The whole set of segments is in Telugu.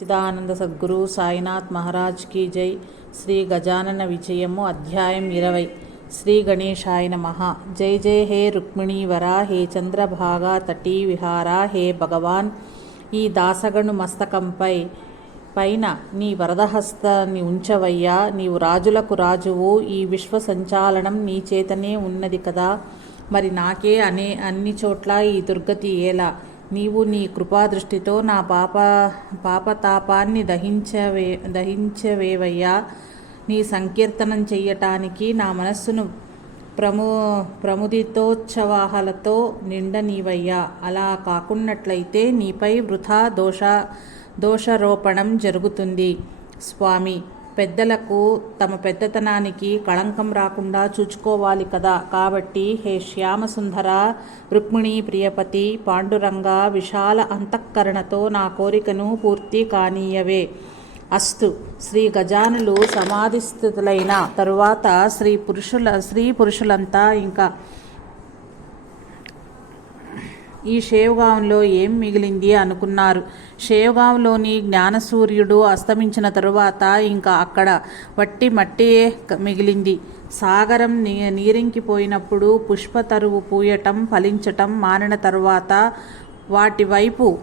సచ్చిదానంద సద్గురు సాయినాథ్ మహారాజ్ కీ జై. శ్రీ గజానన విజయము అధ్యాయం ఇరవై. శ్రీ గణేశాయ నమః. జై జై హే రుక్మిణీవరా హే చంద్రభాగా తటీ విహారా హే భగవాన్. ఈ దాసగణు మస్తకంపై పైన నీ వరదహస్తాన్ని ఉంచవయ్యా. నీవు రాజులకు రాజువు. ఈ విశ్వ సంచాలనం నీ చేతనే ఉన్నది కదా. మరి నాకే అనే అన్ని చోట్ల ఈ దుర్గతి ఎలా నీవు నీ కృపాదృష్టితో నా పాప పాపతాపాన్ని దహించవే దహించవేవయ్యా. నీ సంకీర్తనం చెయ్యటానికి నా మనస్సును ప్రము ప్రముదితోత్సవాహాలతో నిండనీవయ్యా. అలా కాకున్నట్లయితే నీపై వృథా దోష దోషారోపణం జరుగుతుంది. స్వామి పెద్దలకు తమ పెద్దతనానికి కళంకం రాకుండా చూచుకోవాలి కదా. కాబట్టి హే శ్యామసుందర రుక్మిణి ప్రియపతి పాండురంగ విశాల అంతఃకరణతో నా కోరికను పూర్తి కానీయవే. అస్తు. శ్రీ గజానులు సమాధిస్థితులైన తరువాత స్త్రీ పురుషుల స్త్రీ పురుషులంతా ఇంకా ఈ షేవ్గాంలో ఏం మిగిలింది అనుకున్నారు. షేవ్గాంలోని జ్ఞానసూర్యుడు అస్తమించిన తరువాత ఇంకా అక్కడ వట్టి మట్టియే మిగిలింది. సాగరం నీ నీరింకిపోయినప్పుడు పుష్పతరువు పూయటం ఫలించటం మానిన తరువాత వాటి వైపు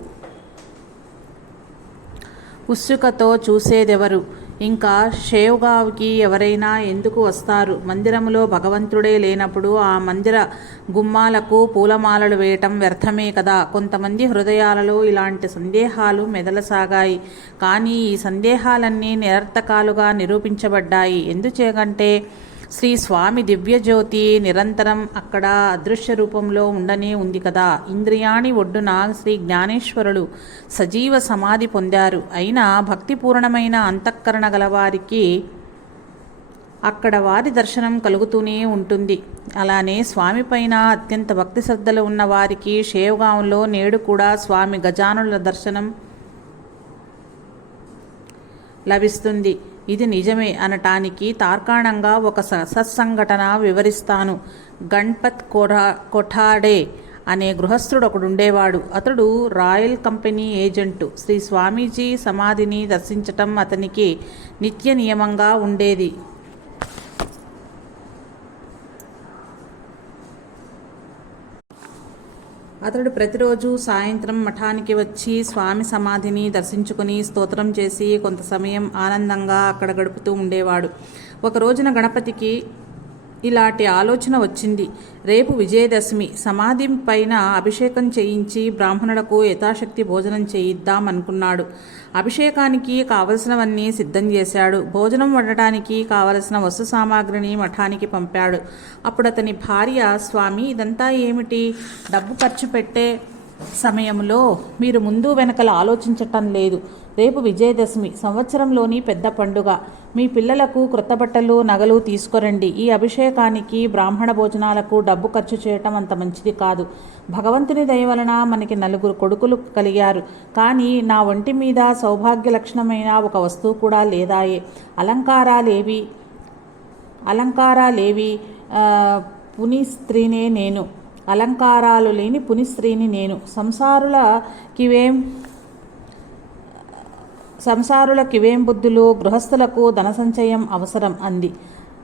ఉత్సుకతో చూసేదెవరు? ఇంకా షేవ్గావ్కి ఎవరైనా ఎందుకు వస్తారు? మందిరములో భగవంతుడే లేనప్పుడు ఆ మందిర గుమ్మాలకు పూలమాలలు వేయటం వ్యర్థమే కదా. కొంతమంది హృదయాలలో ఇలాంటి సందేహాలు మెదలసాగాయి. కానీ ఈ సందేహాలన్నీ నిరర్థకాలుగా నిరూపించబడ్డాయి. ఎందుచేకంటే శ్రీ స్వామి దివ్యజ్యోతి నిరంతరం అక్కడ అదృశ్య రూపంలో ఉండనే ఉంది కదా. ఇంద్రియాణి ఒడ్డున శ్రీ జ్ఞానేశ్వరుడు సజీవ సమాధి పొందారు. అయినా భక్తిపూర్ణమైన అంతఃకరణ గలవారికి అక్కడ వారి దర్శనం కలుగుతూనే ఉంటుంది. అలానే స్వామి పైన అత్యంత భక్తి శ్రద్ధలు ఉన్న వారికి షేవ్గాంలో నేడు కూడా స్వామి గజానుల దర్శనం లభిస్తుంది. ఇది నిజమే అనటానికి తార్కాణంగా ఒక సత్సంఘటన వివరిస్తాను. గణపత్ కొఠా కొఠాడే అనే గృహస్థుడు ఒకడుండేవాడు అతడు royal company agent. Shri Swamiji సమాధిని దర్శించటం అతనికి నిత్య నియమంగా ఉండేది. అతడు ప్రతిరోజు సాయంత్రం మఠానికి వచ్చి స్వామి సమాధిని దర్శించుకుని స్తోత్రం చేసి కొంత సమయం ఆనందంగా అక్కడ గడుపుతూ ఉండేవాడు. ఒక రోజున గణపతికి ఇలాంటి ఆలోచన వచ్చింది. రేపు విజయదశమి. సమాధి పైన అభిషేకం చేయించి బ్రాహ్మణులకు యథాశక్తి భోజనం చేయిద్దాం అనుకున్నాడు అభిషేకానికి కావలసినవన్నీ సిద్ధం చేశాడు. భోజనం వండటానికి కావలసిన వస్తు సామాగ్రిని మఠానికి పంపాడు. అప్పుడు అతని భార్య స్వామి ఇదంతా ఏమిటి? డబ్బు ఖర్చు పెట్టే సమయంలో మీరు ముందు వెనకల ఆలోచించటం లేదు. రేపు విజయదశమి. సంవత్సరంలోని పెద్ద పండుగ. మీ పిల్లలకు క్రొత్త బట్టలు నగలు తీసుకురండి. ఈ అభిషేకానికి బ్రాహ్మణ భోజనాలకు డబ్బు ఖర్చు చేయటం అంత మంచిది కాదు. భగవంతుని దయ వలన మనకి నలుగురు కొడుకులు కలిగారు. కానీ నా ఒంటి మీద సౌభాగ్య లక్షణమైన ఒక వస్తువు కూడా లేదాయే. అలంకారాలేవి అలంకారాలేవి పుని స్త్రీనే నేను. అలంకారాలు లేని పునిస్త్రీని నేను. సంసారులకివేం సంసారులకివేం బుద్ధులు గృహస్థులకు ధన సంచయం అవసరం అంది.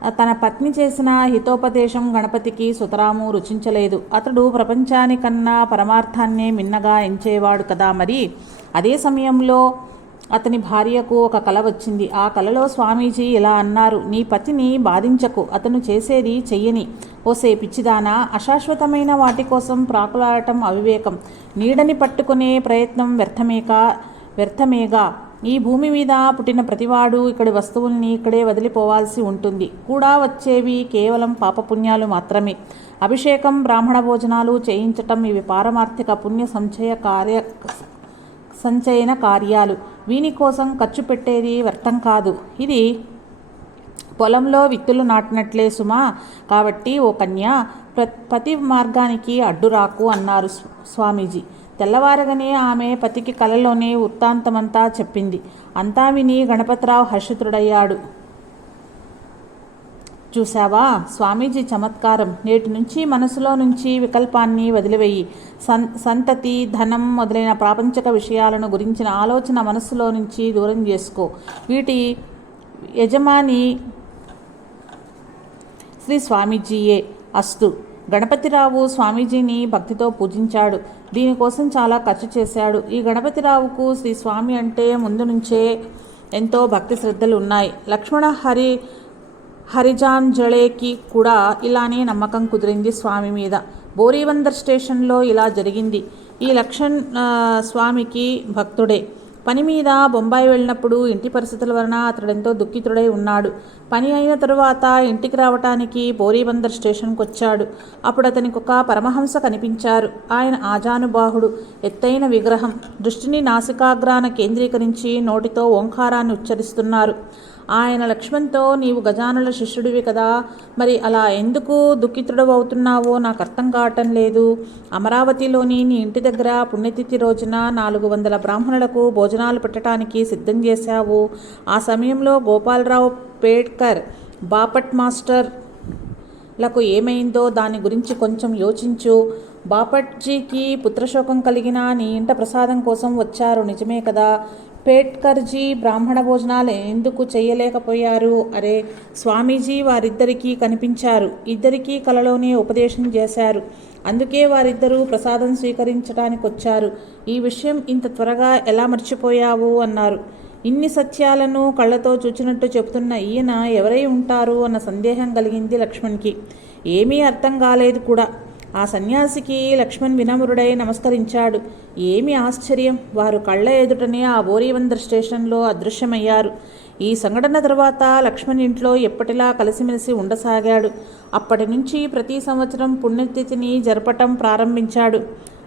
తన పత్ని చేసిన హితోపదేశం గణపతికి సుతరాము రుచించలేదు. అతడు ప్రపంచానికన్నా పరమార్థాన్నే మిన్నగా ఎంచేవాడు కదా మరి. అదే సమయంలో అతని భార్యకు ఒక కల వచ్చింది. ఆ కలలో స్వామీజీ ఇలా అన్నారు నీ పతిని బాధించకు. అతను చేసేది చెయ్యని. ఓసే పిచ్చిదానా అశాశ్వతమైన వాటి కోసం ప్రాకులాడటం అవివేకం. నీడని పట్టుకునే ప్రయత్నం వ్యర్థమేక వ్యర్థమేగా. ఈ భూమి మీద పుట్టిన ప్రతివాడు ఇక్కడి వస్తువుల్ని ఇక్కడే వదిలిపోవాల్సి ఉంటుంది. కూడా వచ్చేవి కేవలం పాపపుణ్యాలు మాత్రమే. అభిషేకం బ్రాహ్మణ భోజనాలు చేయించటం ఇవి పారమార్థిక పుణ్య సంచయ కార్య సంచయన కార్యాలు. వీని కోసం ఖర్చు పెట్టేది వ్యర్థం కాదు. ఇది పొలంలో విత్తులు నాటినట్లే సుమా. కాబట్టి ఓ కన్య ప్రతి మార్గానికి అడ్డురాకు అన్నారు స్వామీజీ. తెల్లవారగానే ఆమె పతికి కలలోనే వృత్తాంతమంతా చెప్పింది. అంతా విని గణపతిరావు హర్షితుడయ్యాడు. చూశావా? స్వామీజీ చమత్కారం. నేటి నుంచి మనసులో నుంచి వికల్పాన్ని వదిలివేయి. సన్ సంతతి ధనం మొదలైన ప్రాపంచిక విషయాలను గురించిన ఆలోచన మనస్సులో నుంచి దూరం చేసుకో. వీటి యజమాని శ్రీ స్వామీజీయే అస్తు. గణపతిరావు స్వామీజీని భక్తితో పూజించాడు. దీనికోసం చాలా ఖర్చు చేశాడు. ఈ గణపతిరావుకు శ్రీ స్వామి అంటే ముందు నుంచే ఎంతో భక్తి శ్రద్ధలు ఉన్నాయి. లక్ష్మణ హరి హరిజాంజళేకి కూడా ఇలానే నమ్మకం కుదిరింది స్వామి మీద. బోరీవందర్ స్టేషన్లో ఇలా జరిగింది. ఈ లక్ష్మణ్ స్వామికి భక్తుడే. పని మీద బొంబాయి వెళ్ళినప్పుడు ఇంటి పరిస్థితుల వలన అతడెంతో దుఃఖితుడై ఉన్నాడు. పని అయిన తరువాత ఇంటికి రావటానికి బోరీబందర్ స్టేషన్కి వచ్చాడు. అప్పుడు అతనికి ఒక పరమహంస కనిపించారు. ఆయన ఆజానుబాహుడు. ఎత్తైన విగ్రహం. దృష్టిని నాసికాగ్రాన కేంద్రీకరించి నోటితో ఓంకారాన్ని ఉచ్చరిస్తున్నారు. ఆయన లక్ష్మణ్తో నీవు గజానుల శిష్యుడివి కదా. మరి అలా ఎందుకు దుఃఖితుడవుతున్నావో నాకు అర్థం కావటం లేదు. అమరావతిలోని నీ ఇంటి దగ్గర పుణ్యతిథి రోజున నాలుగు వందల బ్రాహ్మణులకు భోజనాలు పెట్టడానికి సిద్ధం చేశావు. ఆ సమయంలో గోపాలరావు పేడ్కర్ బాపట్ మాస్టర్లకు ఏమైందో దాని గురించి కొంచెం యోచించు. బాపట్జీకి పుత్రశోకం కలిగిన నీ ఇంట ప్రసాదం కోసం వచ్చారు. నిజమే కదా. పేట్కర్జీ బ్రాహ్మణ భోజనాలు ఎందుకు చేయలేకపోయారు అరే స్వామీజీ వారిద్దరికీ కనిపించారు. ఇద్దరికీ కలలోనే ఉపదేశం చేశారు. అందుకే వారిద్దరూ ప్రసాదం స్వీకరించడానికి వచ్చారు ఈ విషయం ఇంత త్వరగా ఎలా మర్చిపోయావు? అన్నారు. ఇన్ని సత్యాలను కళ్ళతో చూచినట్టు చెబుతున్న ఈయన ఎవరై ఉంటారు? అన్న సందేహం కలిగింది లక్ష్మణ్కి. ఏమీ అర్థం కాలేదు కూడా. ఆ సన్యాసికి లక్ష్మణ్ వినమ్రుడై నమస్కరించాడు. ఏమి ఆశ్చర్యం? వారు కళ్ళ ఎదుటనే ఆ బోరీవందర్ స్టేషన్లో అదృశ్యమయ్యారు. ఈ సంఘటన తర్వాత లక్ష్మణ్ ఇంట్లో ఎప్పటిలా కలిసిమెలిసి ఉండసాగాడు. అప్పటి నుంచి ప్రతి సంవత్సరం పుణ్యతిథిని జరపటం ప్రారంభించాడు.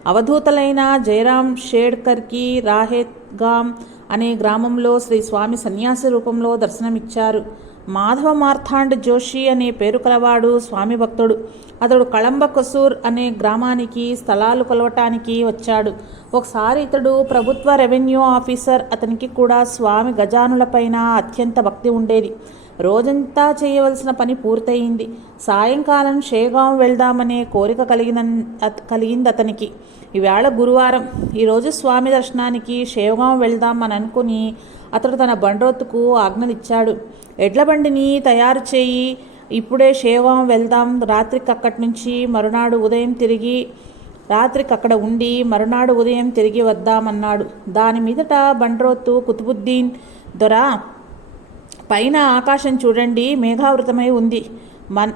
అవధూతలైన జయరాం షేడ్కర్కి రాహేత్గామ్ అనే గ్రామంలో శ్రీ స్వామి సన్యాసి రూపంలో దర్శనమిచ్చారు. మాధవ మార్తాండ్ జోషి అనే పేరు కలవాడు స్వామి భక్తుడు. అతడు కళంబ కసూర్ అనే గ్రామానికి స్థలాలు కొలవటానికి వచ్చాడు. ఒకసారి ఇతడు ప్రభుత్వ రెవెన్యూ ఆఫీసర్ అతనికి కూడా స్వామి గజానులపైన అత్యంత భక్తి ఉండేది. రోజంతా చేయవలసిన పని పూర్తయింది. సాయంకాలం షేగాం వెళ్దామనే కోరిక కలిగిన కలిగింది అతనికి. ఈవేళ గురువారం. ఈరోజు స్వామి దర్శనానికి షేగాం వెళ్దాం అని అనుకుని అతడు తన బండ్రోత్తుకు ఆజ్ఞలిచ్చాడు. ఎడ్ల బండిని తయారు చేయి. ఇప్పుడే శేవం వెళ్దాం. రాత్రికి అక్కడి నుంచి మరునాడు ఉదయం తిరిగి రాత్రికి అక్కడ ఉండి మరునాడు ఉదయం తిరిగి వద్దామన్నాడు. దాని మీదట బండ్రోత్తు కుతుబుద్దీన్ దొర పైన ఆకాశం చూడండి మేఘావృతమై ఉంది. మన్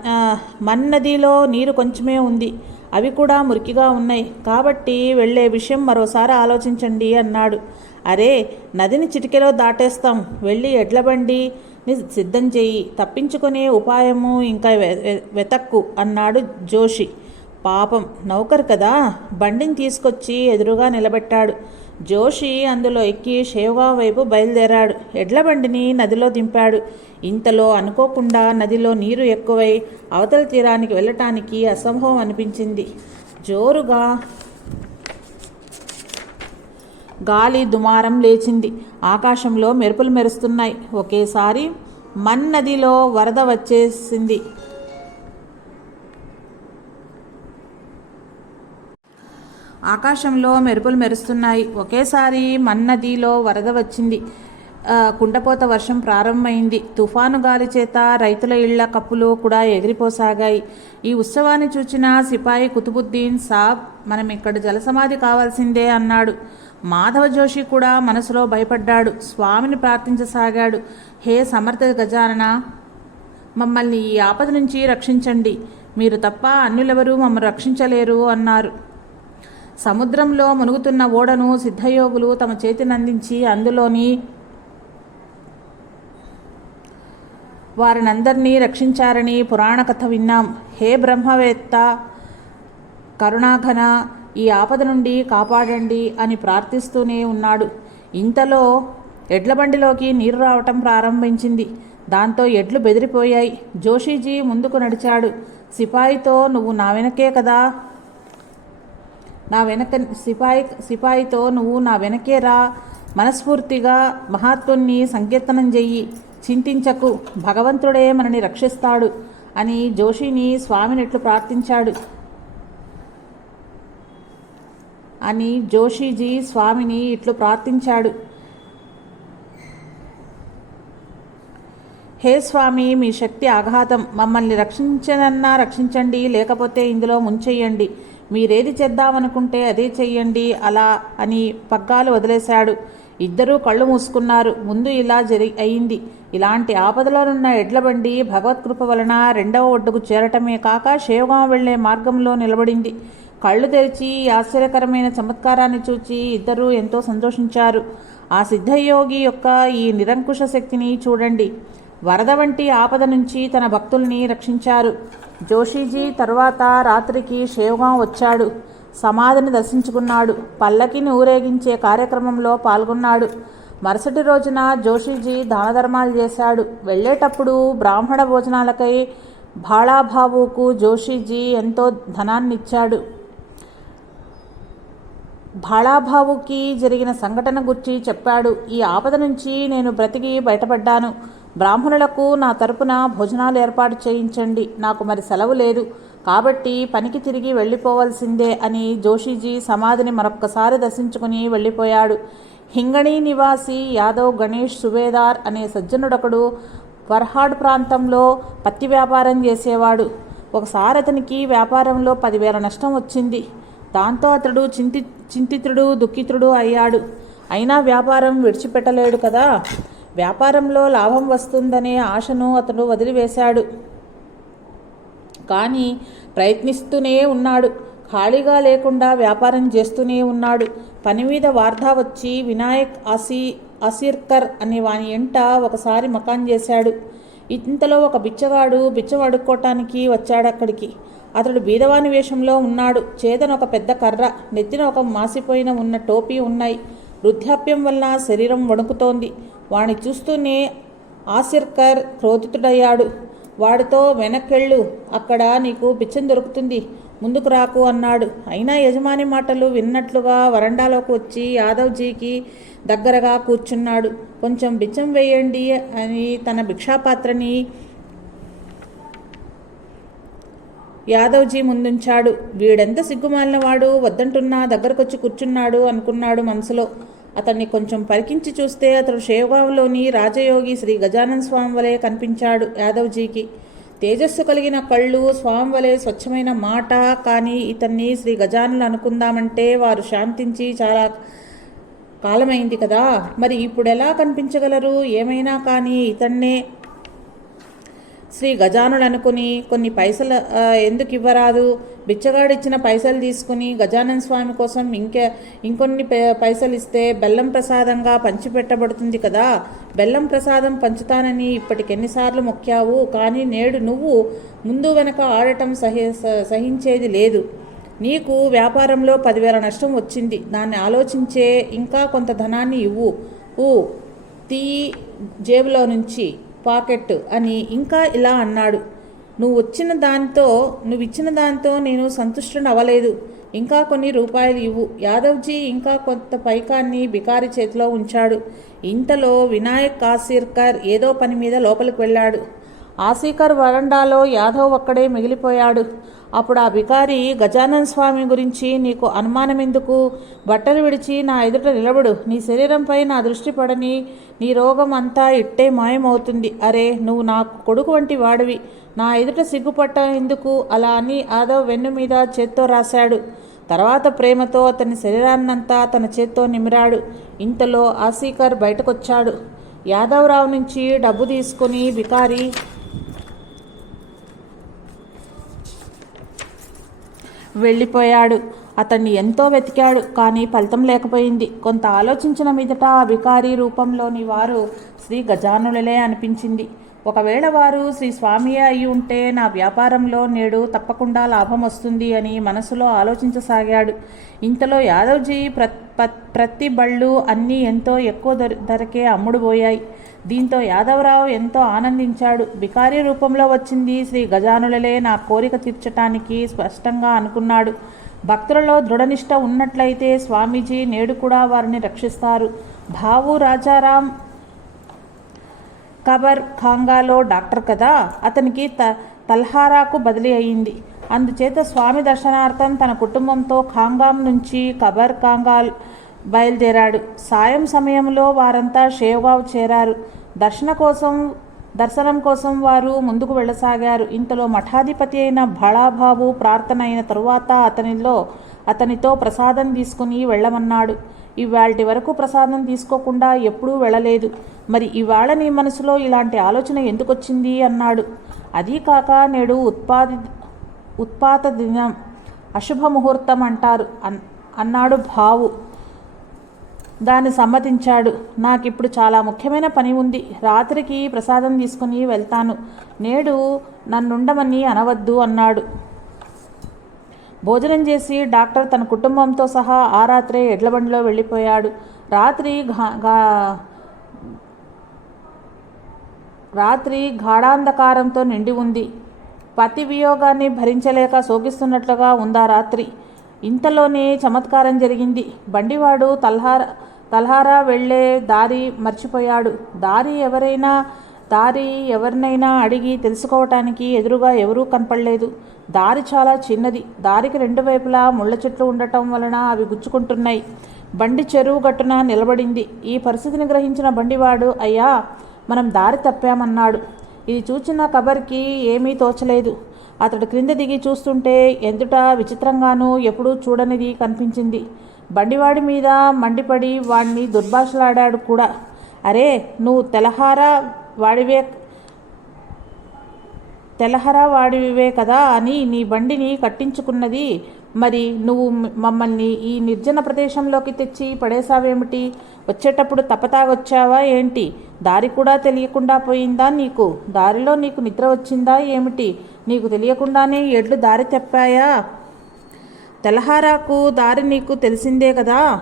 మన్ నదిలో నీరు కొంచెమే ఉంది. అవి కూడా మురికిగా ఉన్నాయి. కాబట్టి వెళ్ళే విషయం మరోసారి ఆలోచించండి అన్నాడు. అరే నదిని చిటికెలో దాటేస్తాం. వెళ్ళి ఎడ్లబండిని సిద్ధం చేయి. తప్పించుకునే ఉపాయము ఇంకా వెతక్కు అన్నాడు జోషి. పాపం నౌకర్ కదా బండిని తీసుకొచ్చి ఎదురుగా నిలబెట్టాడు. జోషి అందులో ఎక్కి షేవగా వైపు బయలుదేరాడు. ఎడ్ల బండిని నదిలో దింపాడు. ఇంతలో అనుకోకుండా నదిలో నీరు ఎక్కువై అవతల తీరానికి వెళ్ళటానికి అసంభవం అనిపించింది. జోరుగా గాలి దుమారం లేచింది. ఆకాశంలో మెరుపులు మెరుస్తున్నాయి. ఒకేసారి మన్ నదిలో వరద వచ్చేసింది. ఆకాశంలో మెరుపులు మెరుస్తున్నాయి. ఒకేసారి మన్నదిలో వరద వచ్చింది. కుండపోత వర్షం ప్రారంభమైంది. తుఫాను గాలి చేత రైతుల ఇళ్ళ కప్పులు కూడా ఎగిరిపోసాగాయి. ఈ ఉత్సవాన్ని చూచిన సిపాయి కుతుబుద్దీన్ సాబ్ మనం ఇక్కడ జలసమాధి కావాల్సిందే అన్నాడు. మాధవ జోషి కూడా మనసులో భయపడ్డాడు. స్వామిని ప్రార్థించసాగాడు. హే సమర్థ గజానన మమ్మల్ని ఈ ఆపద నుంచి రక్షించండి. మీరు తప్ప అన్యులెవరూ మమ్మల్ని రక్షించలేరు అన్నారు. సముద్రంలో మునుగుతున్న ఓడను సిద్ధయోగులు తమ చేతినందించి అందులోని వారినందరినీ రక్షించారని పురాణ కథ విన్నాం. హే బ్రహ్మవేత్త కరుణాఘన ఈ ఆపద నుండి కాపాడండి అని ప్రార్థిస్తూనే ఉన్నాడు. ఇంతలో ఎడ్ల బండిలోకి నీరు రావటం ప్రారంభించింది. దాంతో ఎడ్లు బెదిరిపోయాయి. జోషీజీ ముందుకు నడిచాడు. సిపాయితో నువ్వు నా వెనకే కదా? నా వెనక సిపాయి సిపాయితో నువ్వు నా వెనకే రా. మనస్ఫూర్తిగా మహాత్ముని సంకీర్తనం చెయ్యి. చింతించకు. భగవంతుడే మనని రక్షిస్తాడు అని జోషిని స్వామినిట్లు ప్రార్థించాడు. అని జోషిజీ స్వామిని ఇట్లు ప్రార్థించాడు. హే స్వామి మీ శక్తి ఆఘాతం. మమ్మల్ని రక్షించనన్నా రక్షించండి. లేకపోతే ఇందులో ముంచెయ్యండి. మీరేది చేద్దామనుకుంటే అదే చెయ్యండి. అలా అని పగ్గాలు వదిలేశాడు. ఇద్దరూ కళ్ళు మూసుకున్నారు. ముందు ఇలా జరి అయింది. ఇలాంటి ఆపదలోనున్న ఎడ్లబండి భగవత్కృప వలన రెండవ ఒడ్డుకు చేరటమే కాక శివగాం వెళ్ళే మార్గంలో నిలబడింది. కళ్ళు తెరిచి ఆశ్చర్యకరమైన చమత్కారాన్ని చూచి ఇద్దరూ ఎంతో సంతోషించారు. ఆ సిద్ధయోగి యొక్క ఈ నిరంకుశ శక్తిని చూడండి. వరద వంటి ఆపద నుంచి తన భక్తుల్ని రక్షించారు. జోషిజీ తర్వాత రాత్రికి షేవ్గాం వచ్చాడు. సమాధిని దర్శించుకున్నాడు. పల్లకిని ఊరేగించే కార్యక్రమంలో పాల్గొన్నాడు. మరుసటి రోజున జోషిజీ దానధర్మాలు చేశాడు. వెళ్ళేటప్పుడు బ్రాహ్మణ భోజనాలకై భాళాబాబుకు జోషిజీ ఎంతో ధనాన్నిచ్చాడు. భాళాబాబుకి జరిగిన సంఘటన గుర్చి చెప్పాడు. ఈ ఆపద నుంచి నేను బ్రతికి బయటపడ్డాను. బ్రాహ్మణులకు నా తరపున భోజనాలు ఏర్పాటు చేయించండి. నాకు మరి సెలవు లేదు. కాబట్టి పనికి తిరిగి వెళ్ళిపోవలసిందే అని జోషిజీ సమాధిని మరొక్కసారి దర్శించుకుని వెళ్ళిపోయాడు. హింగణి నివాసి యాదవ్ గణేష్ సుబేదార్ అనే సజ్జనుడొకడు వర్హాడ్ ప్రాంతంలో పత్తి వ్యాపారం చేసేవాడు. ఒకసారి అతనికి వ్యాపారంలో పదివేల నష్టం వచ్చింది. దాంతో అతడు చింతి చింతితుడు దుఃఖితుడు అయ్యాడు. అయినా వ్యాపారం విడిచిపెట్టలేడు కదా. వ్యాపారంలో లాభం వస్తుందనే ఆశను అతడు వదిలివేశాడు. కానీ ప్రయత్నిస్తూనే ఉన్నాడు. ఖాళీగా లేకుండా వ్యాపారం చేస్తూనే ఉన్నాడు. పని మీద వార్తా వచ్చి వినాయక్ ఆసీ అసీర్కర్ అనే వాని ఎంట ఒకసారి మకాన్ చేశాడు. ఇంతలో ఒక బిచ్చగాడు బిచ్చం అడుక్కోటానికి వచ్చాడక్కడికి అతడు బీదవాని వేషంలో ఉన్నాడు. చేతన ఒక పెద్ద కర్ర నెత్తిన ఒక మాసిపోయిన ఉన్న టోపీ ఉన్నాయి. వృద్ధాప్యం వల్ల శరీరం వణుకుతోంది. వాణ్ణి చూస్తూనే ఆసిర్కర్ క్రోధితుడయ్యాడు. వాడితో వెనక్కెళ్ళు. అక్కడ నీకు బిచ్చం దొరుకుతుంది. ముందుకు రాకు అన్నాడు. అయినా యజమాని మాటలు విన్నట్లుగా వరండాలోకి వచ్చి యాదవ్జీకి దగ్గరగా కూర్చున్నాడు. కొంచెం బిచ్చం వేయండి అని తన భిక్షాపాత్రని యాదవ్జీ ముందుంచాడు. వీడెంత సిగ్గుమాలినవాడు వద్దంటున్నా దగ్గరకొచ్చి కూర్చున్నాడు అనుకున్నాడు మనసులో. అతన్ని కొంచెం పరికించి చూస్తే అతడు షేవ్గావ్లోని రాజయోగి శ్రీ గజానన్ స్వామి వలె కనిపించాడు యాదవ్జీకి. తేజస్సు కలిగిన కళ్ళు స్వామి వలె స్వచ్ఛమైన మాట కానీ ఇతన్ని శ్రీ గజానులు అనుకుందామంటే వారు శాంతించి చాలా కాలమైంది కదా. మరి ఇప్పుడు ఎలా కనిపించగలరు? ఏమైనా కానీ ఇతన్నే శ్రీ గజానుడు అనుకుని కొన్ని పైసలు ఎందుకు ఇవ్వరాదు? బిచ్చగాడిచ్చిన పైసలు తీసుకుని గజానన్ స్వామి కోసం ఇంకే ఇంకొన్ని పైసలు ఇస్తే బెల్లం ప్రసాదంగా పంచిపెట్టబడుతుంది కదా? బెల్లం ప్రసాదం పంచుతానని ఇప్పటికెన్నిసార్లు మొక్కావు? కానీ నేడు నువ్వు ముందు వెనక ఆడటం సహి సహించేది లేదు. నీకు వ్యాపారంలో పదివేల నష్టం వచ్చింది. దాన్ని ఆలోచించే ఇంకా కొంత ధనాన్ని ఇవ్వు. ఊ తీ జేబులో నుంచి. పాకెట్ అని ఇంకా ఇలా అన్నాడు. నువ్వు వచ్చిన దాంతో నువ్వు ఇచ్చిన దానితో నేను సంతుష్టుని అవ్వలేదు. ఇంకా కొన్ని రూపాయలు ఇవ్వు. యాదవ్జీ ఇంకా కొంత పైకాన్ని బికారి చేతిలో ఉంచాడు. ఇంతలో వినాయక్ కాసీర్కర్ ఏదో పని మీద లోపలికి వెళ్ళాడు. ఆసీకర్ వరండాలో యాదవ్ ఒక్కడే మిగిలిపోయాడు. అప్పుడు ఆ బికారి గజానన్ స్వామి గురించి నీకు అనుమానం ఎందుకు బట్టలు విడిచి నా ఎదుట నిలబడు. నీ శరీరంపై నా దృష్టి పడని నీ రోగం అంతా ఇట్టే మాయమవుతుంది. అరే నువ్వు నా కొడుకు వంటి వాడివి. నా ఎదుట సిగ్గుపట్ట ఎందుకు? అలా అని ఆదవ్ వెన్ను మీద చేత్తో రాశాడు. తర్వాత ప్రేమతో అతని శరీరాన్నంతా తన చేత్తో నిమిరాడు. ఇంతలో ఆసీకర్ బయటకొచ్చాడు. యాదవరావు నుంచి డబ్బు తీసుకుని బికారి వెళ్ళిపోయాడు. అతన్ని ఎంతో వెతికాడు కానీ ఫలితం లేకపోయింది. కొంత ఆలోచించిన మీదట ఆ రూపంలోని వారు శ్రీ గజానులలే అనిపించింది. ఒకవేళ వారు శ్రీ స్వామియే అయి ఉంటే నా వ్యాపారంలో నేడు తప్పకుండా లాభం వస్తుంది అని మనసులో ఆలోచించసాగాడు. ఇంతలో యాదవ్జీ ప్ర ప్రతి బళ్ళు అన్నీ ఎంతో ఎక్కువ ధర ధరకే అమ్ముడుపోయాయి. దీంతో యాదవరావు ఎంతో ఆనందించాడు. బికారి రూపంలో వచ్చింది శ్రీ గజానులలే నా కోరిక తీర్చటానికి స్పష్టంగా అనుకున్నాడు. భక్తులలో దృఢనిష్ట ఉన్నట్లయితే స్వామీజీ నేడు కూడా వారిని రక్షిస్తారు. భావు రాజారాం కబర్ ఖాంగాలో డాక్టర్ కదా? అతనికి త తల్హారాకు బదిలీ అయింది. అందుచేత స్వామి దర్శనార్థం తన కుటుంబంతో ఖాంగాం నుంచి కబర్ కాంగాల్ బయలుదేరాడు. సాయం సమయంలో వారంతా షేవావ్ చేరారు. దర్శన కోసం దర్శనం కోసం వారు ముందుకు వెళ్ళసాగారు. ఇంతలో మఠాధిపతి అయిన భళాబాబు ప్రార్థన అయిన తరువాత అతనిలో అతనితో ప్రసాదం తీసుకుని వెళ్ళమన్నాడు. ఇవాళటి వరకు ప్రసాదం తీసుకోకుండా ఎప్పుడూ వెళ్ళలేదు. మరి ఇవాళ నీ మనసులో ఇలాంటి ఆలోచన ఎందుకు వచ్చింది అన్నాడు. అదీ కాక నేడు ఉత్పాది ఉత్పాత దినం అశుభ ముహూర్తం అంటారు అన్ అన్నాడు భావు దాన్ని సమ్మతించాడు. నాకిప్పుడు చాలా ముఖ్యమైన పని ఉంది. రాత్రికి ప్రసాదం తీసుకుని వెళ్తాను. నేడు నన్నుండమని అనవద్దు అన్నాడు. భోజనం చేసి డాక్టర్ తన కుటుంబంతో సహా ఆ రాత్రే ఎడ్లబండిలో వెళ్ళిపోయాడు. రాత్రి ఘా- గా- రాత్రి గాఢాంధకారంతో నిండి ఉంది. పతి వియోగాన్ని భరించలేక శోకిస్తున్నట్లుగా ఉందా రాత్రి? ఇంతలోనే చమత్కారం జరిగింది. బండివాడు తల్హార్ తలహారా వెళ్ళే దారి మర్చిపోయాడు. దారి ఎవరైనా దారి ఎవరినైనా అడిగి తెలుసుకోవటానికి ఎదురుగా ఎవరూ కనపడలేదు. దారి చాలా చిన్నది. దారికి రెండు వైపులా ముళ్ళ చెట్లు ఉండటం వలన అవి గుచ్చుకుంటున్నాయి. బండి చెరువు గట్టున నిలబడింది. ఈ పరిస్థితిని గ్రహించిన బండివాడు అయ్యా మనం దారి తప్పామన్నాడు. ఇది చూచిన కబర్కి ఏమీ తోచలేదు. అతడు క్రింద దిగి చూస్తుంటే ఎందుట విచిత్రంగానూ ఎప్పుడూ చూడనిది కనిపించింది. బండివాడి మీద మండిపడి వాడిని దుర్భాషలాడాడు కూడా. అరే నువ్వు తెలహారా వాడివే తెలహరా వాడివే కదా అని నీ బండిని కట్టించుకున్నది. మరి నువ్వు మమ్మల్ని ఈ నిర్జన ప్రదేశంలోకి తెచ్చి పడేసావేమిటి వచ్చేటప్పుడు తపతాగొచ్చావా ఏంటి? దారి కూడా తెలియకుండా పోయిందా నీకు? దారిలో నీకు నిద్ర వచ్చిందా ఏమిటి? నీకు తెలియకుండానే ఎడ్లు దారి తెప్పాయా? తెలహారాకు దారి నీకు తెలిసిందే కదా?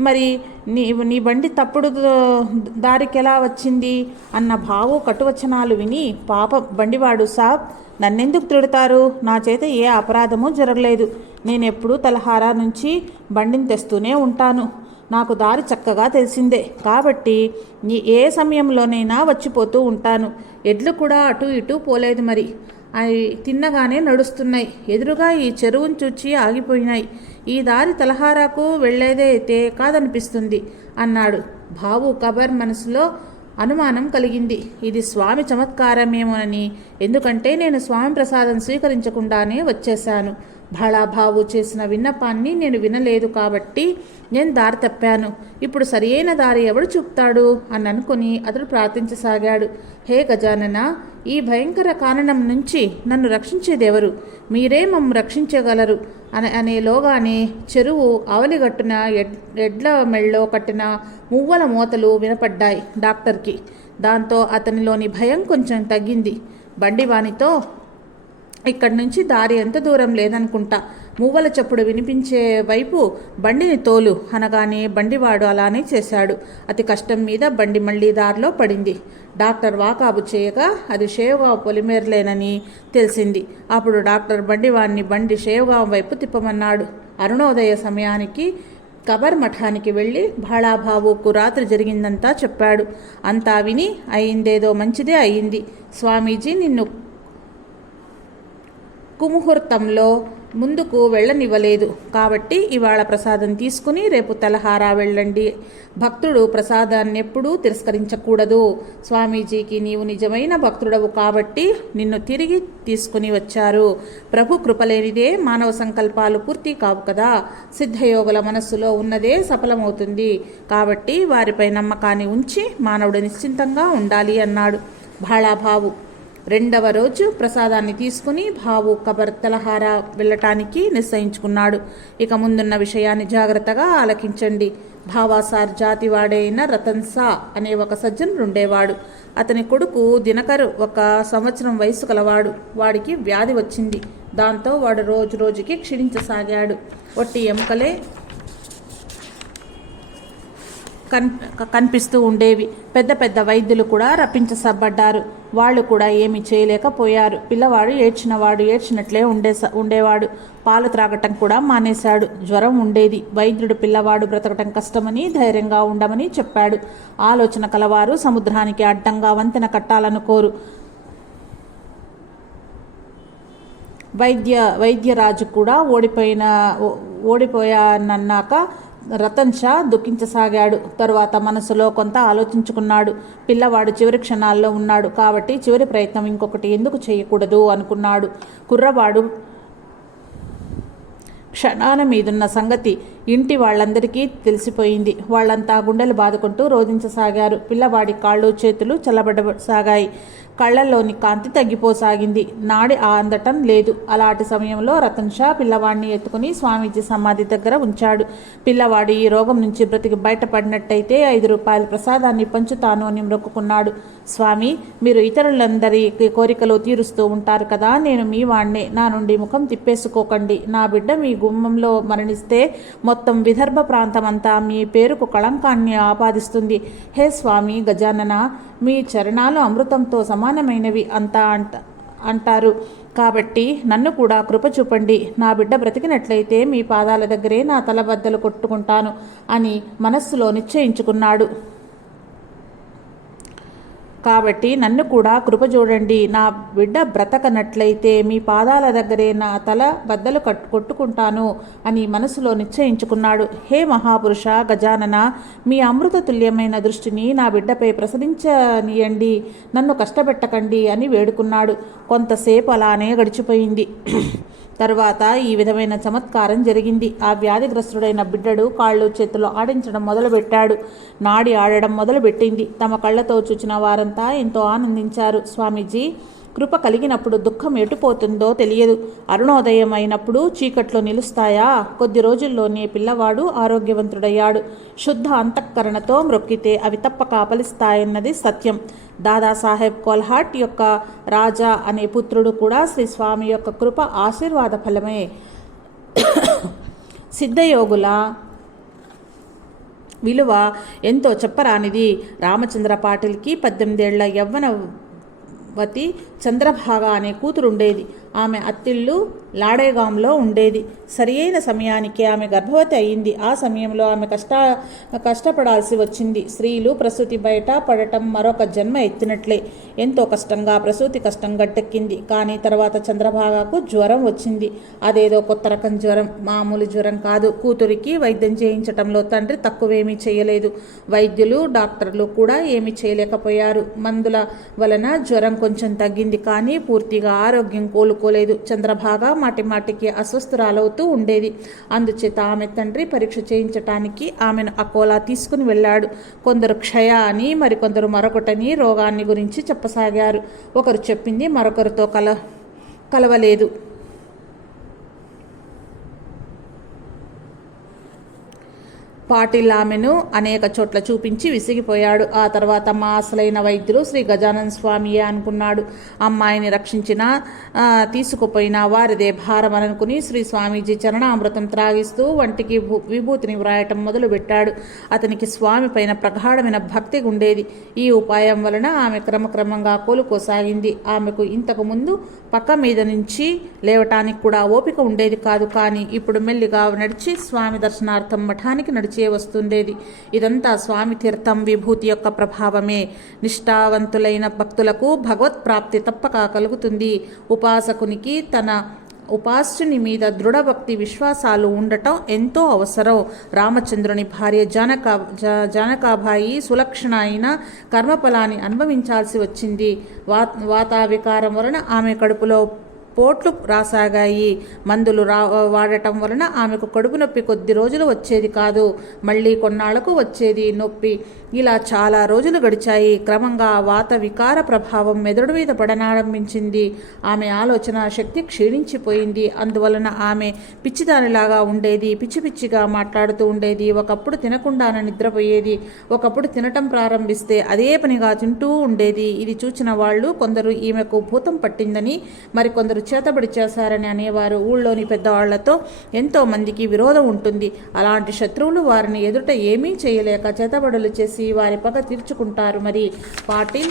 మరి నీ నీ బండి తప్పుడు దారికెలా దారికి ఎలా వచ్చింది? అన్న భావు కటువచనాలు విని పాప బండివాడు సాబ్ నన్నెందుకు తిడతారు? నా చేత ఏ అపరాధము జరగలేదు. నేనెప్పుడూ తలహారా నుంచి బండిని తెస్తూనే ఉంటాను. నాకు దారి చక్కగా తెలిసిందే. కాబట్టి నీ ఏ సమయంలోనైనా వచ్చిపోతూ ఉంటాను. ఎడ్లు కూడా అటు ఇటు పోలేదు మరి. అవి తిన్నగానే నడుస్తున్నాయి. ఎదురుగా ఈ చెరువును చూచి ఆగిపోయినాయి. ఈ దారి తలహారాకు వెళ్ళేదే అయితే కాదనిపిస్తుంది అన్నాడు. బావు కబర్ మనసులో అనుమానం కలిగింది. ఇది స్వామి చమత్కారమేమోనని. ఎందుకంటే నేను స్వామి ప్రసాదం స్వీకరించకుండానే వచ్చేశాను. భాళాభావు చేసిన విన్నపాన్ని నేను వినలేదు కాబట్టి నేను దారి తప్పాను. ఇప్పుడు సరియైన దారి ఎవడు చూపుతాడు? అని అనుకుని అతడు ప్రార్థించసాగాడు. హే గజానన ఈ భయంకర కారణం నుంచి నన్ను రక్షించేదెవరు? మీరే మమ్ము రక్షించగలరు. అని అనేలోగానే చెరువు ఆవలిగట్టున ఎడ్ ఎడ్ల మెళ్ళో కట్టిన మువ్వల మూతలు వినపడ్డాయి డాక్టర్కి. దాంతో అతనిలోని భయం కొంచెం తగ్గింది. బండివానితో ఇక్కడి నుంచి దారి ఎంత దూరం లేదనుకుంటా. మువ్వల చప్పుడు వినిపించే వైపు బండిని తోలు అనగానే బండివాడు అలానే చేశాడు. అతి కష్టం మీద బండి మళ్ళీ దారిలో పడింది. డాక్టర్ వాకాబు చేయగా అది షేవ్గావ్ పొలిమేర్లేనని తెలిసింది. అప్పుడు డాక్టర్ బండివాడిని బండి షేవ్గావ్ వైపు తిప్పమన్నాడు. అరుణోదయ సమయానికి కబర్ మఠానికి వెళ్ళి భాళాబాబుకు రాత్రి జరిగిందంతా చెప్పాడు. అంతా విని అయిందేదో మంచిదే అయింది. స్వామీజీ నిన్ను కుముహూర్తంలో ముందుకు వెళ్ళనివ్వలేదు. కాబట్టి ఇవాళ ప్రసాదం తీసుకుని రేపు తలహారా వెళ్ళండి. భక్తుడు ప్రసాదాన్ని ఎప్పుడూ తిరస్కరించకూడదు. స్వామీజీకి నీవు నిజమైన భక్తుడవు కాబట్టి నిన్ను తిరిగి తీసుకుని వచ్చారు. ప్రభు కృపలేనిదే మానవ సంకల్పాలు పూర్తి కావు కదా. సిద్ధయోగుల మనస్సులో ఉన్నదే సఫలమవుతుంది. కాబట్టి వారిపై నమ్మకాన్ని ఉంచి మానవుడు నిశ్చింతంగా ఉండాలి అన్నాడు. భాళాభావు రెండవ రోజు ప్రసాదాన్ని తీసుకుని భావు కబర్ తలహారా వెళ్ళటానికి నిశ్చయించుకున్నాడు. ఇక ముందున్న విషయాన్ని జాగ్రత్తగా ఆలకించండి. భావాసార్ జాతివాడైన రతన్ సా అనే ఒక సజ్జనుడు ఉండేవాడు అతని కొడుకు దినకర్ ఒక సంవత్సరం వయసు కలవాడు. వాడికి వ్యాధి వచ్చింది. దాంతో వాడు రోజు రోజుకి క్షీణించసాగాడు. ఒట్టి ఎముకలే కన్ కనిపిస్తూ ఉండేవి. పెద్ద పెద్ద వైద్యులు కూడా రప్పించసబడ్డారు. వాళ్ళు కూడా ఏమి చేయలేకపోయారు. పిల్లవాడు ఏడ్చినవాడు ఏడ్చినట్లే ఉండే ఉండేవాడు. పాలు త్రాగటం కూడా మానేశాడు. జ్వరం ఉండేది. వైద్యుడు పిల్లవాడు బ్రతకటం కష్టమని ధైర్యంగా ఉండమని చెప్పాడు. ఆలోచన కలవారు సముద్రానికి అడ్డంగా వంతెన కట్టాలనుకోరు వైద్య వైద్యరాజు కూడా ఓడిపోయిన ఓ- ఓడిపోయానన్నాక రతన్ షా దుఃఖించసాగాడు. తరువాత మనసులో కొంత ఆలోచించుకున్నాడు. పిల్లవాడు చివరి క్షణాల్లో ఉన్నాడు కాబట్టి చివరి ప్రయత్నం ఇంకొకటి ఎందుకు చేయకూడదు అనుకున్నాడు. కుర్రవాడు క్షణాల మీదున్న సంగతి ఇంటి వాళ్ళందరికీ తెలిసిపోయింది. వాళ్ళంతా గుండెలు బాదుకుంటూ రోధించసాగారు. పిల్లవాడి కాళ్ళు చేతులు చల్లబడసాగాయి. కళ్ళల్లోని కాంతి తగ్గిపోసాగింది. నాడి అందటం లేదు. అలాంటి సమయంలో రతన్ షా పిల్లవాడిని ఎత్తుకుని స్వామీజీ సమాధి దగ్గర ఉంచాడు. పిల్లవాడు ఈ రోగం నుంచి బ్రతికి బయటపడినట్టయితే ఐదు రూపాయల ప్రసాదాన్ని పంచుతాను అని మొక్కుకున్నాడు. స్వామి మీరు ఇతరులందరి కోరికలు తీరుస్తూ ఉంటారు కదా. నేను మీ వాణ్ణే. నా నుండి ముఖం తిప్పేసుకోకండి. నా బిడ్డ మీ గుమ్మంలో మరణిస్తే మొత్తం విదర్భ ప్రాంతమంతా మీ పేరుకు కళంకాన్ని ఆపాదిస్తుంది. హే స్వామి గజానన మీ చరణాలు అమృతంతో సమానమైనవి అంతా అంట అంటారు. కాబట్టి నన్ను కూడా కృప చూపండి. నా బిడ్డ బ్రతికినట్లయితే మీ పాదాల దగ్గరే నా తలబద్దలు కొట్టుకుంటాను అని మనస్సులో నిశ్చయించుకున్నాడు. కాబట్టి నన్ను కూడా కృప చూడండి. నా బిడ్డ బ్రతకనట్లయితే మీ పాదాల దగ్గరే నా తల బద్దలు కట్ కొట్టుకుంటాను అని మనసులో నిశ్చయించుకున్నాడు. హే మహాపురుష గజానన మీ అమృత తుల్యమైన దృష్టిని నా బిడ్డపై ప్రసరించనీయండి. నన్ను కష్టపెట్టకండి అని వేడుకున్నాడు. కొంతసేపు అలానే గడిచిపోయింది. తర్వాత ఈ విధమైన చమత్కారం జరిగింది. ఆ వ్యాధిగ్రస్తుడైన బిడ్డడు కాళ్ళు చేతులు ఆడించడం మొదలుపెట్టాడు. నాడి ఆడడం మొదలుపెట్టింది. తమ కళ్ళతో చూచిన వారంతా ఎంతో ఆనందించారు. స్వామీజీ కృప కలిగినప్పుడు దుఃఖం ఎటుపోతుందో తెలియదు. అరుణోదయం అయినప్పుడు చీకట్లో నిలుస్తాయా? కొద్ది రోజుల్లోనే పిల్లవాడు ఆరోగ్యవంతుడయ్యాడు. శుద్ధ అంతఃకరణతో మ్రొక్కితే అవి తప్పక కాపలిస్తాయన్నది సత్యం. దాదాసాహెబ్ కోల్హాట్ యొక్క రాజా అనే పుత్రుడు కూడా శ్రీ స్వామి యొక్క కృప ఆశీర్వాద ఫలమే. సిద్ధయోగుల విలువ ఎంతో చెప్పరానిది. రామచంద్ర పాటిల్కి పద్దెనిమిదేళ్ళ వతి చంద్రభాగ అనే కూతురుండేది. ఆమె అత్తిళ్ళు లాడేగాంలో ఉండేది. సరియైన సమయానికి ఆమె గర్భవతి అయింది. ఆ సమయంలో ఆమె కష్ట కష్టపడాల్సి వచ్చింది. స్త్రీలు ప్రసూతి బయట పడటం మరొక జన్మ ఎత్తినట్లే. ఎంతో కష్టంగా ప్రసూతి కష్టం గట్టెక్కింది. కానీ తర్వాత చంద్రభాగకు జ్వరం వచ్చింది. అదేదో కొత్త రకం జ్వరం. మామూలు జ్వరం కాదు. కూతురికి వైద్యం చేయించటంలో తండ్రి తక్కువేమీ చేయలేదు. వైద్యులు డాక్టర్లు కూడా ఏమీ చేయలేకపోయారు. మందుల వలన జ్వరం కొంచెం తగ్గింది. కానీ పూర్తిగా ఆరోగ్యం కోలుకోలేదు చంద్రభాగ మాటి మాటికి అస్వస్థురాలవుతూ ఉండేది. అందుచేత ఆమె తండ్రి పరీక్ష చేయించటానికి ఆమెను అకోలా తీసుకుని వెళ్ళాడు. కొందరు క్షయ అని మరికొందరు మరొకటని రోగాన్ని గురించి చెప్పసాగారు. ఒకరు చెప్పింది మరొకరితో కల కలవలేదు. పాటిల్ ఆమెను అనేక చోట్ల చూపించి విసిగిపోయాడు. ఆ తర్వాత మా అసలైన వైద్యులు శ్రీ గజానన్ స్వామియే అనుకున్నాడు. అమ్మాయిని రక్షించిన తీసుకుపోయిన వారిదే భారం అనుకుని శ్రీ స్వామీజీ చరణామృతం త్రాగిస్తూ వంటికి విభూతిని వ్రాయటం మొదలుపెట్టాడు. అతనికి స్వామి పైన ప్రగాఢమైన భక్తి ఉండేది ఈ ఉపాయం వలన ఆమె క్రమక్రమంగా కోలుకోసాగింది. ఆమెకు ఇంతకు ముందు పక్క మీద నుంచి లేవటానికి కూడా ఓపిక ఉండేది కాదు. కానీ ఇప్పుడు మెల్లిగా నడిచి స్వామి దర్శనార్థం మఠానికి నడిచి వస్తుండేది. ఇదంతా స్వామి తీర్థం విభూతి యొక్క ప్రభావమే. నిష్ఠావంతులైన భక్తులకు భగవత్ ప్రాప్తి తప్పక కలుగుతుంది. ఉపాసకునికి తన ఉపాస్యుని మీద దృఢభక్తి విశ్వాసాలు ఉండటం ఎంతో అవసరం. రామచంద్రుని భార్య జానక జానకాబాయి సులక్షణ అయిన కర్మఫలాన్ని అనుభవించాల్సి వచ్చింది. వా వాతావికారం వలన ఆమె కడుపులో పోట్లు రాసాగాయి. మందులు రా వాడటం వలన ఆమెకు కడుపు నొప్పి కొద్ది రోజులు వచ్చేది కాదు. మళ్ళీ కొన్నాళ్ళకు వచ్చేది నొప్పి. ఇలా చాలా రోజులు గడిచాయి. క్రమంగా వాత వికార ప్రభావం మెదడు మీద పడనారంభించింది. ఆమె ఆలోచన శక్తి క్షీణించిపోయింది. అందువలన ఆమె పిచ్చిదానిలాగా ఉండేది. పిచ్చి పిచ్చిగా మాట్లాడుతూ ఉండేది. ఒకప్పుడు తినకుండానే నిద్రపోయేది. ఒకప్పుడు తినటం ప్రారంభిస్తే అదే పనిగా తింటూ ఉండేది. ఇది చూచిన వాళ్ళు కొందరు ఈమెకు భూతం పట్టిందని మరికొందరు చేతబడి అనేవారు. ఊళ్ళోని పెద్దవాళ్ళతో ఎంతో మందికి విరోధం ఉంటుంది. అలాంటి శత్రువులు వారిని ఎదుట ఏమీ చేయలేక చేతబడులు చేసి వారి పగ తీర్చుకుంటారు మరి. పాటిల్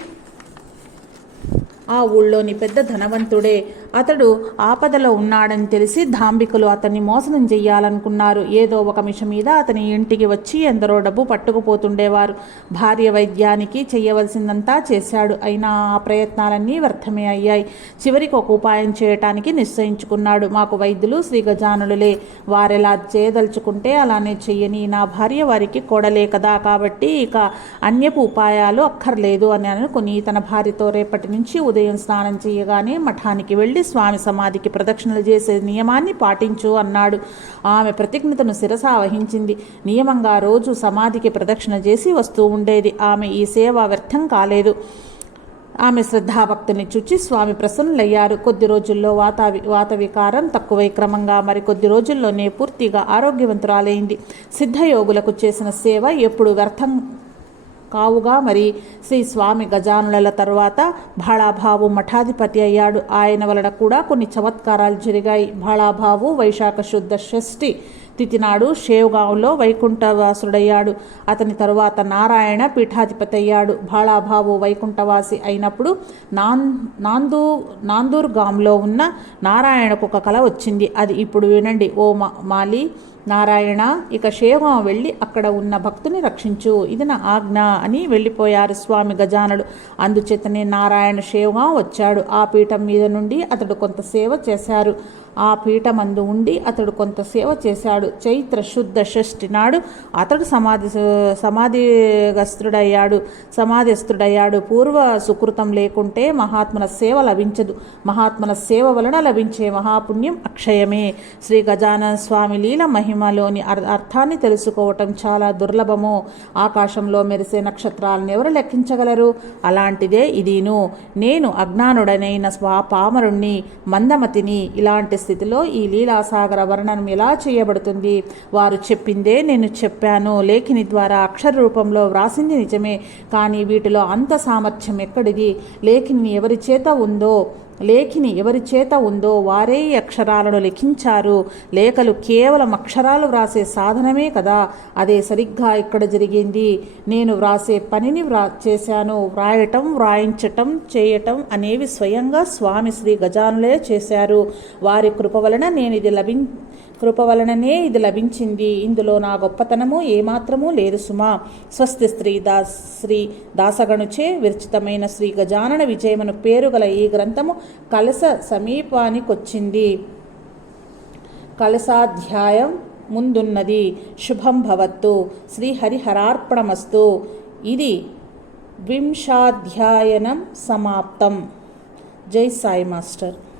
ఆ ఊళ్ళోని పెద్ద ధనవంతుడే. అతడు ఆపదలో ఉన్నాడని తెలిసి దాంబికులు అతన్ని మోసనం చెయ్యాలనుకున్నారు. ఏదో ఒక మిష మీద అతని ఇంటికి వచ్చి ఎందరో డబ్బు పట్టుకుపోతుండేవారు. భార్య వైద్యానికి చేయవలసిందంతా చేశాడు. అయినా ఆ ప్రయత్నాలన్నీ వ్యర్థమే అయ్యాయి. చివరికి ఒక ఉపాయం చేయటానికి నిశ్చయించుకున్నాడు. మాకు వైద్యులు శ్రీ గజానులులే వారెలా చేయదలుచుకుంటే అలానే చెయ్యని నా భార్య వారికి కోడలే కదా. కాబట్టి ఇక అన్యపు ఉపాయాలు అక్కర్లేదు అని అనుకుని తన భార్యతో రేపటి నుంచి ఉదయం స్నానం చేయగానే మఠానికి వెళ్ళి స్వామి సమాధికి ప్రదక్షిణలు చేసే నియమాన్ని పాటించు అన్నాడు. ఆమె ప్రతిజ్ఞతను శిరస వహించింది. నియమంగా రోజు సమాధికి ప్రదక్షిణ చేసి వస్తూ ఉండేది. ఆమె ఈ సేవ వ్యర్థం కాలేదు. ఆమె శ్రద్ధాభక్తిని చూచి స్వామి ప్రసన్నులయ్యారు. కొద్ది రోజుల్లో వాత వాత వికారం తక్కువై క్రమంగా మరికొద్ది రోజుల్లోనే పూర్తిగా ఆరోగ్యవంతురాలైంది. సిద్ధయోగులకు చేసిన సేవ ఎప్పుడు వ్యర్థం కావుగా మరి శ్రీ స్వామి గజానుల తర్వాత భాళాభావు మఠాధిపతి అయ్యాడు. ఆయన వలన కూడా కొన్ని చమత్కారాలు జరిగాయి. భాళాభావు వైశాఖ శుద్ధ షష్ఠి తిథి నాడు షేవ్గాంలో వైకుంఠవాసుడయ్యాడు. అతని తరువాత నారాయణ పీఠాధిపతి అయ్యాడు. భాళాభావు వైకుంఠవాసి అయినప్పుడు నాన్ నాందూ నాందూర్ గాంలో ఉన్న నారాయణకు ఒక కళ వచ్చింది. అది ఇప్పుడు వినండి. ఓ మా మాలి నారాయణ ఇక శేవం వెళ్ళి అక్కడ ఉన్న భక్తుని రక్షించు. ఇది నా ఆజ్ఞ అని వెళ్ళిపోయారు స్వామి గజానుడు అందుచేతనే నారాయణ శేవం వచ్చాడు. ఆ పీఠం మీద నుండి అతడు కొంత సేవ చేశారు. ఆ పీఠమందు ఉండి అతడు కొంత సేవ చేశాడు. చైత్ర శుద్ధ షష్ఠి నాడు అతడు సమాధి సమాధిగస్తుడయ్యాడు. సమాధిస్తుడయ్యాడు పూర్వ సుకృతం లేకుంటే మహాత్మల సేవ లభించదు. మహాత్మల సేవ వలన లభించే మహాపుణ్యం అక్షయమే. శ్రీ గజానన స్వామి లీల మహిమలోని అర్థాన్ని తెలుసుకోవటం చాలా దుర్లభము. ఆకాశంలో మెరిసే నక్షత్రాలను ఎవరు లెక్కించగలరు? అలాంటిదే ఇదిను. నేను అజ్ఞానుడనైన స్వా పామరుణ్ణి మందమతిని ఇలాంటి స్థితిలో ఈ లీలాసాగర వర్ణనం ఎలా చేయబడుతుంది? వారు చెప్పిందే నేను చెప్పాను. లేఖిని ద్వారా అక్షర రూపంలో వ్రాసింది నిజమే. కానీ వీటిలో అంత సామర్థ్యం ఎక్కడిది? లేఖిని ఎవరి చేత ఉందో? లేఖిని ఎవరి చేత ఉందో వారే అక్షరాలను లిఖించారు. లేఖలు కేవలం అక్షరాలు వ్రాసే సాధనమే కదా. అదే సరిగ్గా ఇక్కడ జరిగింది. నేను వ్రాసే పనిని వ్రా చేశాను. వ్రాయటం వ్రాయించటం చేయటం అనేవి స్వయంగా స్వామి శ్రీ గజానులే చేశారు. వారి కృప వలన నేను ఇది లభి కృప వలననే ఇది లభించింది. ఇందులో నా గొప్పతనము ఏమాత్రమూ లేదు సుమా. స్వస్తి స్త్రీ దాస్ శ్రీ దాసగణుచే విరచితమైన శ్రీ గజానన విజయమును పేరు గల ఈ గ్రంథము కలస సమీపానికొచ్చింది. కలసాధ్యాయం ముందున్నది. శుభం భవత్తు. శ్రీహరిహరార్పణమస్తు. ఇది వింశాధ్యాయనం సమాప్తం. జై సాయి మాస్టర్.